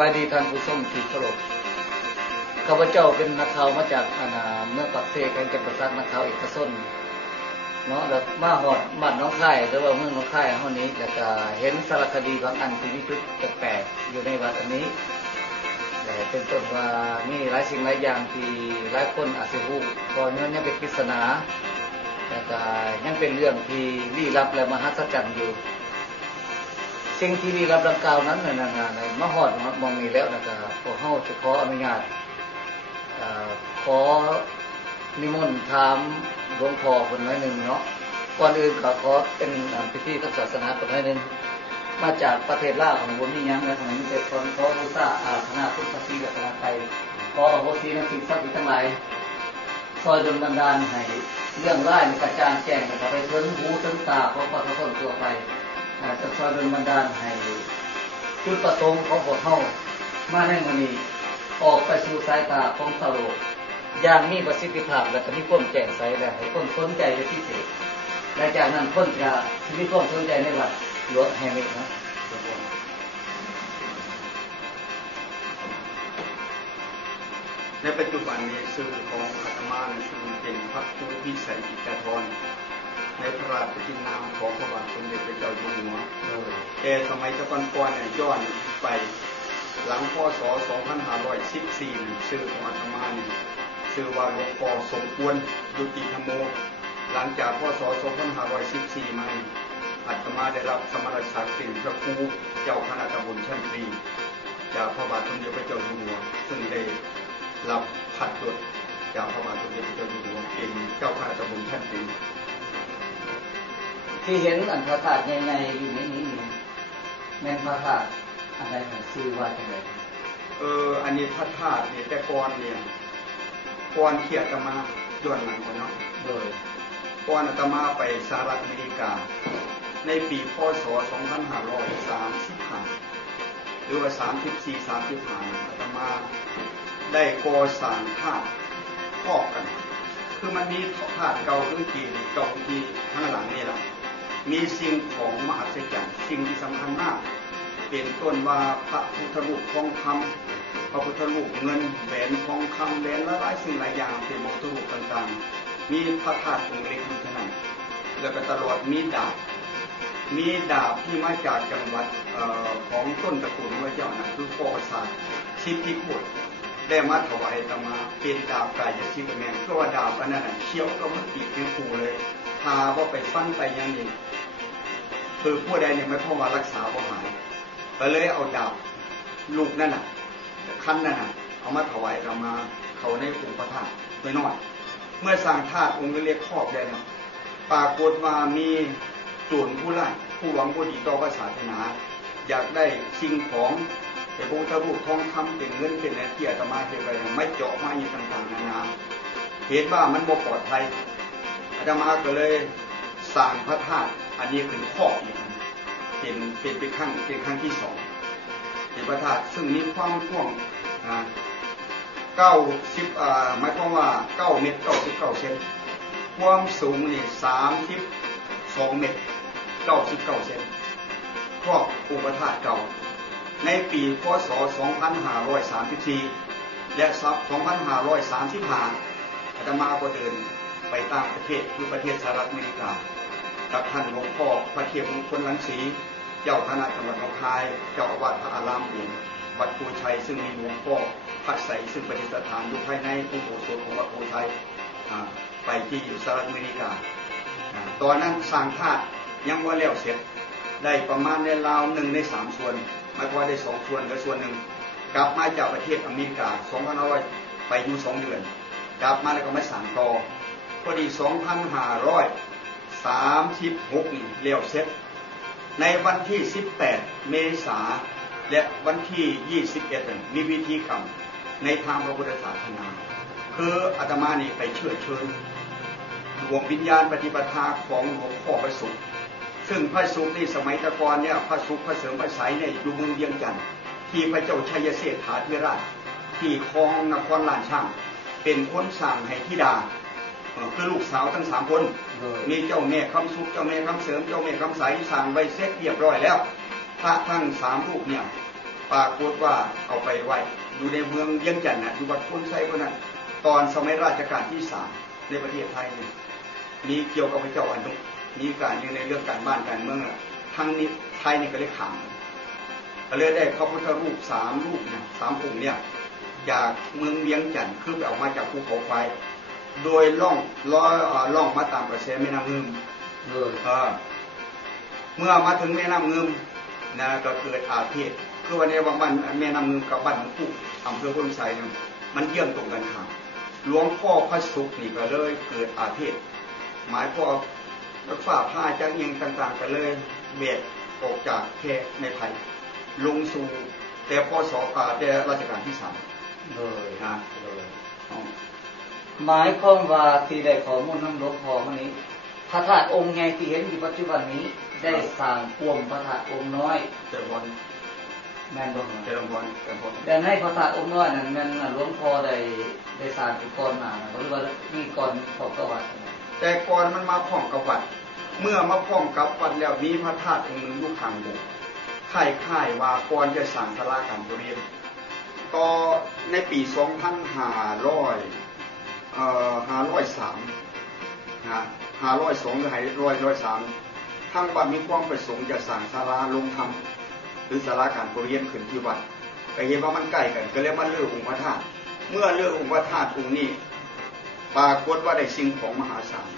บายดีท่านผู้ชมที่เคารพข้าพเจ้าเป็นนักข่าวมาจากเมืองปักเสกเป็นประสานนักข่าวเอกชนเนาะแล้วมาฮอดบ้านน้องค่ายหรือว่าเมืองน้องค่ายเฮานี้แล้วก็เห็นสารคดีบางอันที่มีจุดแปลกๆอยู่ในวัดอันนี้แต่เป็นต้นว่ามีหลายสิ่งหลายอย่างที่หลายคนอาจสิฮู้ก็ยังเป็นปริศนาแล้วก็ยังเป็นเรื่องที่ลี้ลับและมหัศจรรย์อยู่สิ่งที่ลี้ลับดังกล่าวนั้นมาฮอดมองนี้แล้วนะครับพวกเฮาจะขออนุญาตขอนิมนต์ถามหลวงพ่อคนน้อยหนึ่งเนาะก่อนอื่นก็ขอเป็นพิธีทางศาสนาคนน้อยหนึ่งมาจากประเทศลาวของผมนี่ยังในขณะนี้เป็นคนขอบูชาคณะพุทธศรีรัตนไตรขออโหสิในสิ่งศักดิ์สิทธิ์ทั้งหลายซอยดลบันดาลให้เรื่องร้ายกระจ่างแจ้งนะครับไปถึงหูถึงตาของประชาชนทั่วไปจะซอยดลบันดาลให้จุดประสงค์ของพวกเฮามาในวันนี้ออกไปสู่สายตาของชาวโลกอย่างมีประสิทธิภาพและก็มีความแจ่มใสและให้คนสนใจเป็นพิเศษและจากนั้นคนจะมีความสนใจในวัดหลวงแห่งนี้นะในปัจจุบันนี้สื่อของอาตมาซึ่งเป็นพระครูพิสัยกิจธรในพระราชปฏินามของพระบาทสมเด็จพระเจ้าอยู่หัวแต่สมัยตะก่อนเนี่ยย้อนไปหลังพ.ศ. 2514สื่อของอาตมาเนี่ยชื่อว่าหลวงพ่อสมควรยุติธรรมโมหลังจากพ.ศ. 2514มาอาตมาได้รับสมณศักดิ์เป็นพระครูเจ้าคณะตำบลชั้นตรีจากพระบาทสมเด็จพระเจ้าอยู่หัวซึ่งได้รับผัดยศจากพระบาทสมเด็จพระเจ้าอยู่หัวเป็นเจ้าคณะตำบลชั้นตรีที่เห็นอันพระธาตุใหญ่ๆอยู่ในนี้แม่นพระธาตุอะไรของชื่อว่าจังได๋อันนี้พระธาตุนี่แต่ก่อนเนี่ยก่อนที่อาตมาย้อนหลังก่อนเนาะโดยก่อนอาตมาไปสหรัฐอเมริกาในปีพ.ศ. 2535หรือว่า34-35อาตมาได้ก่อสร้างธาตุครอบกันคือมันมีธาตุเก่าทั้งที่เก่าที่ข้างหลังนี่แหละมีสิ่งของมหัศจรรย์สิ่งที่สำคัญมากเป็นต้นว่าพระพุทธรูปทองคำพระพุทธรูปเงินแหวนทองคำแหวนและหลายสิ่งหลายอย่างเป็นพุทธรูปต่างๆมีพระธาตุองค์เล็กอยู่เท่านั้นแล้วก็ตลอดมีดาบที่มาจากจังหวัดของต้นตระกูลพระเจ้านะคือปอสาสิทธิโคตได้มาถวายอาตมาเป็นดาบกายสิทธิแมนเพราะว่าดาบอันนั้นเขี้ยวก็มันปีกเป็นปูเลยพาว่าไปฟันไปยังนี้คือผู้ใดเนี่ยไม่พอมารักษาบ่หายก็เลยเอาดาบลูกนั่นน่ะคันนั่นน่ะเอามาถวายอาตมาเขาในองค์พระธาตุน้อยเมื่อสร้างธาตุองค์เล็กครอบได้เนี่ยปรากฏว่ามีโจรผู้ร้ายผู้หวังผู้ดีต่อศาสนาอยากได้สิ่งของแต่พระพุทธรูปทองคำเป็นเงินเป็นอะไรที่อาตมาเห็นไปไม่เจาะมาอย่างต่างๆนานาเห็นว่ามันบ่ปลอดภัยอาตมาก็เลยสร้างพระธาตุอันนี้ขึ้นครอบอีกเป็นครั้งที่สองเป็นพระธาตุซึ่งมีความกว้าง90หมายความว่า9 เมตร 99 เซนความสูงนี่32 เมตร 99 เซนครอบองค์พระธาตุเก่าในปีพ.ศ. 2534และ2535อาตมาก็เดินไปต่างประเทศคือประเทศสหรัฐอเมริกากับท่านหลวงพ่อพระเทพมงคลรังสีเจ้าคณะจังหวัดหนองคายเจ้าอาวาสพระอารามหลวงวัดโพชัยซึ่งมีหลวงพ่อพักใสซึ่งประดิษฐานอยู่ภายในอุโบสถของวัดโพชัยไปที่อยู่สหรัฐอเมริกาตอนนั้นสร้างธาตุยังว่าแล้วเสร็จได้ประมาณในราว1 ใน 3 ส่วนหมายความว่าได้2 ส่วนกับส่วนหนึ่งกลับมาจากประเทศอเมริกา2,500ไปอยู่2 เดือนกลับมาแล้วก็มาสร้างต่อพอดี2536นี่แล้วเสร็จในวันที่18 เมษายนและวันที่21มีพิธีกรรมในทางพระพุทธศาสนาคืออาตมานี่ไปเชิญดวงวิญญาณปฏิปทาของหลวงพ่อพระสุขซึ่งพระสุขนี่สมัยตะกอนเนี่ยพระสุขพระเสริมพระไสยเนี่ยอยู่เมืองเวียงจันทร์ที่พระเจ้าชัยเสถาธิราชที่ครองนครล้านช่างเป็นคนสร้างให้ธิดาคือลูกสาวทั้ง3 คนมีเจ้าแม่คำสุขเจ้าแม่คำเสริมเจ้าแม่คำใสสร้างไว้เสร็จเรียบร้อยแล้วพระทั้ง3 รูปเนี่ยไป ปรากฏว่าเอาไปไว้อยู่ในเมืองเวียงจันทร์นะอยู่วัดพุนไซคนนั้นตอนสมัยราชการที่3ในประเทศไทยเนี่ยมีเกี่ยวกับพระเจ้าอนุมีการในเรื่องการบ้านการเมืองทางนี้ไทยนี่ก็เลยขังก็เลยได้พระพุทธรูป3 รูปเนี่ย3 องค์เนี่ยจากเมืองเวียงจันทร์คือไปออกมาจากภูเขาไฟโดยล่องมาตามกระแสแม่น้ำงึมเมื่อมาถึงแม่น้ำงึมนะก็เกิดอาเพศคือวันนี้บางบ้านแม่น้ำงึมกับบ้านของผู้อำเภอพุนไซเนี่ยมันเยี่ยมตรงกันข้ามหลวงพ่อพระสุขนี่ก็เลยเกิดอาเพศหมายพ่อรักษาผ้าจ้างเอียงต่างๆก็เลยเบียดออกจากแพร่ในไทยลงสู่แต่พศแต่รัชกาลที่3เลยนะหมายความว่าที่ได้ข้อมูลน้ำหลวงพ่อวันนี้พระธาตุองค์ใหญ่ที่เห็นอยู่ปัจจุบันนี้ได้สร้างปวงพระธาตุองค์น้อยเจริญพรแม่นบ่เจริญพรแต่ในพระธาตุองค์น้อยนั้นมันหลวงพ่อได้สร้างก่อนมาหรือว่ามีก่อนของประวัติแต่ก่อนมันมาพร้อมกับวัดเมื่อมาพร้อมกับวัดแล้วมีพระธาตุองค์นึงอยู่ข้างบุค่ายว่าก่อนจะสร้างศาลาการประเรียนก็ในปี2503นะ502หรือ503ทางวัดมีความประสงค์จะสร้างศาลาลงธรรมหรือศาลาการประเรียนขึ้นที่วัดก็เห็นว่ามันใกล้กันก็เลยมาเลือกองค์พระธาตุเมื่อเลือกองค์พระธาตุองค์นี้ปรากฏว่าได้สิ่งของมหาศาล